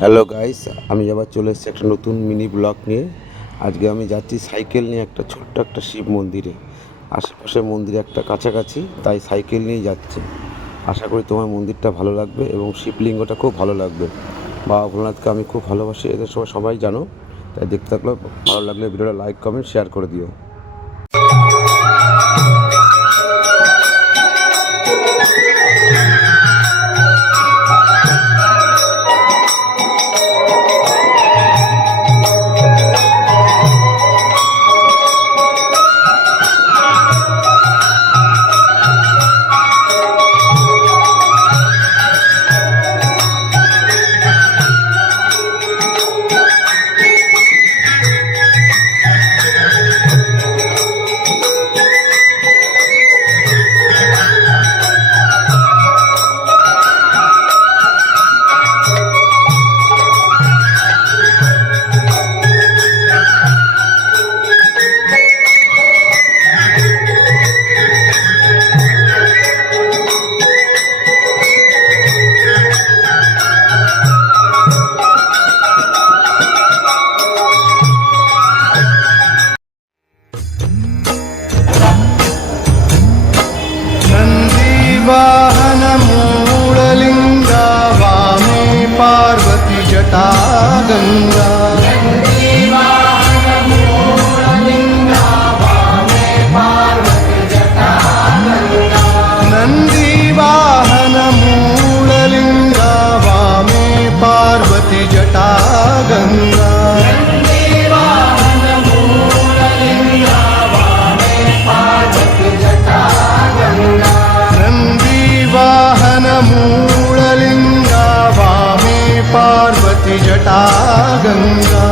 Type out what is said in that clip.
Hello guys, আমি আবার চলে এসেছি একটা নতুন মিনি ব্লগ নিয়ে। আজকে আমি যাচ্ছি সাইকেল নিয়ে একটা ছোট্ট একটা শিব মন্দিরে। আশেপাশে মন্দির একটা কাছাকাছি, তাই সাইকেল নিয়েই যাচ্ছি। আশা করি তোমার মন্দিরটা ভালো লাগবে এবং শিবলিঙ্গটা খুব ভালো লাগবে। বাবা ভোলানাথকে আমি খুব ভালোবাসি, এদের সবাই জানো। তাই দেখতে থাকলে ভালো লাগলে ভিডিওটা লাইক কমেন্ট শেয়ার করে দিও। वाहनमूललिङ्गा वामे पार्वती जटा गङ्गा नन्दीवाहनमूललिङ्गा वामे पार्वती जटा गङ्गा वाहनमूललिङ्गा वामे पार्वती जटा गङ्गा